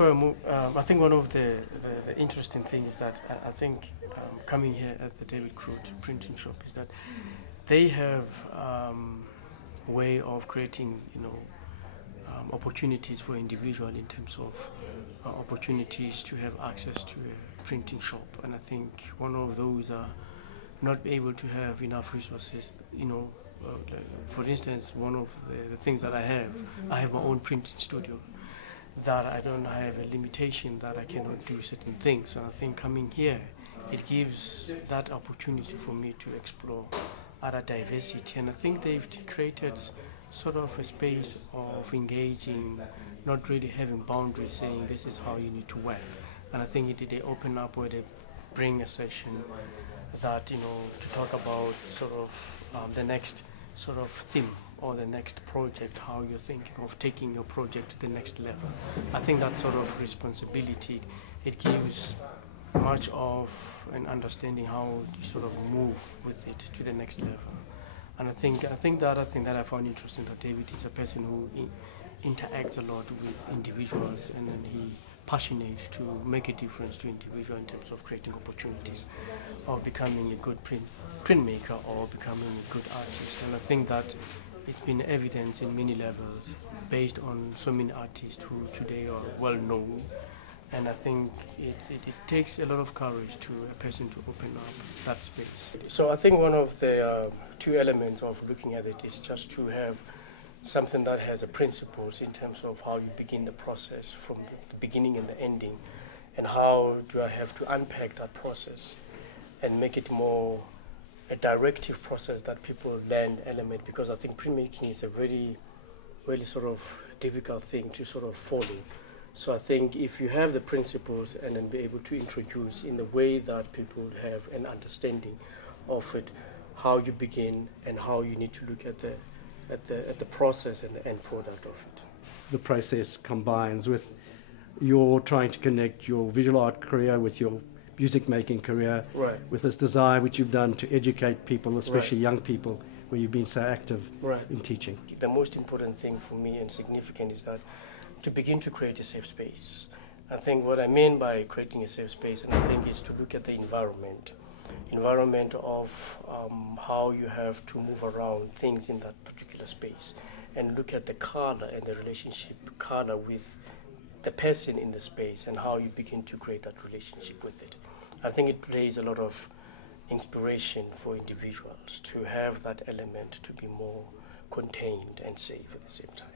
I think one of the interesting things that I think coming here at the David Croot printing shop is that they have way of creating, opportunities for individual in terms of opportunities to have access to a printing shop. And I think one of those are not able to have enough resources, for instance, one of the things that I have my own printing studio, that I don't have a limitation that I cannot do certain things. And I think coming here, it gives that opportunity for me to explore other diversity. And I think they've created sort of a space of engaging, not really having boundaries, saying this is how you need to work. And I think they open up where they bring a session that, to talk about sort of the next sort of theme or the next project, how you're thinking of taking your project to the next level. I think that sort of responsibility, it gives much of an understanding how to sort of move with it to the next level. And I think the other thing that I found interesting that David is a person who interacts a lot with individuals, and then he passionate to make a difference to individual in terms of creating opportunities of becoming a good printmaker or becoming a good artist. And I think that it's been evident in many levels based on so many artists who today are well known. And I think it takes a lot of courage to a person to open up that space. So I think one of the two elements of looking at it is just to have something that has a principles in terms of how you begin the process from the beginning and the ending, and how do I have to unpack that process and make it more a directive process that people learn element, because I think printmaking is a very, really sort of difficult thing to sort of follow. So I think if you have the principles and then be able to introduce in the way that people have an understanding of it, how you begin and how you need to look at the process and the end product of it. The process combines with your trying to connect your visual art career with your music making career, right, with this desire which you've done to educate people, especially right, young people, where you've been so active, right, in teaching. The most important thing for me and significant is that to begin to create a safe space. I think what I mean by creating a safe space, and I think, is to look at the environment of how you have to move around things in that particular space, and look at the color and the relationship color with the person in the space and how you begin to create that relationship with it. I think it plays a lot of inspiration for individuals to have that element to be more contained and safe at the same time.